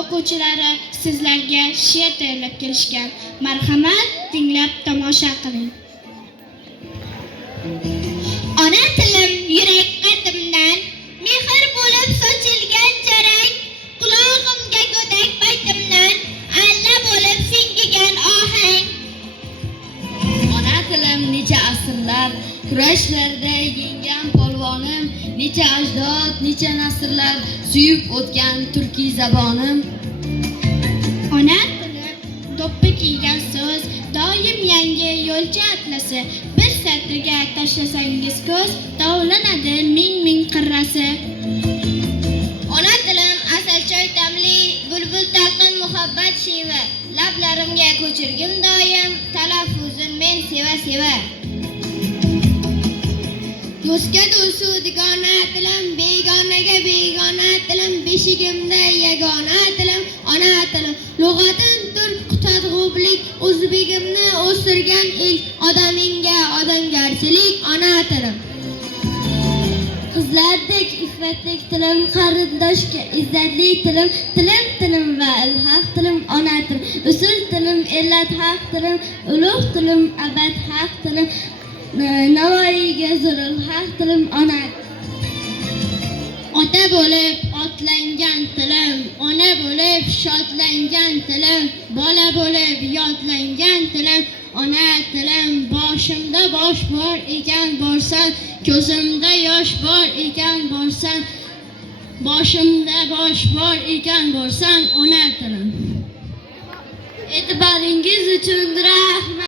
o'quvchilari sizlarga she'r tayyorlab kelishgan. Marhamat, tinglab tomosha qiling. Ona tilim yurak qatimdan mehr bo'lib sochilgan jarak, qulog'imga go'dak baytimdan alla bo'lib singigan ohang. Ona tilim necha asrlar kurashlarda yengan polvonim, necha ajdod, necha nasrlar suyib o'tgan turkiy zabonim. Ona tilim do'ppi kiygan so'z, doim yangi yo'lchi atlasi. Bir satrga tashlasangiz ko'z, tovlanadi ming qirrasi. Ona tilim asal choy tamli, bulbul talqin muhabbat shivi. Lablarimga ko'chirgim doim, talaffuzin men seva. Do'stga do'stu digona tilim, begonaga begona tilim, beshigimda yagona tilim, ona tilim. Lug'atim turk qutadg'ublik, o'zbegimni o'stirgan ilk, odamingga odamgarchilik, ona tilim. Qizlardek iffatlik tilim, qarindoshga izzatli tilim, tilim va ilhaq tilim, ona tilim. Usul tilim, illat haq tilim, ulug' tilim, abad haq tilim, Navoiyga zurul haq tilim, ona. Ota bo'lib otlangan tilim, ona bo'lib shodlangan tilim, bola bo'lib yodlangan tilim, ona tilim. Boshimda bosh bor ekan borsan, ko'zimda yosh bor ekan borsan, boshimda bosh bor ekan borsan, ona tilim. E'tiboringiz uchun rahmat.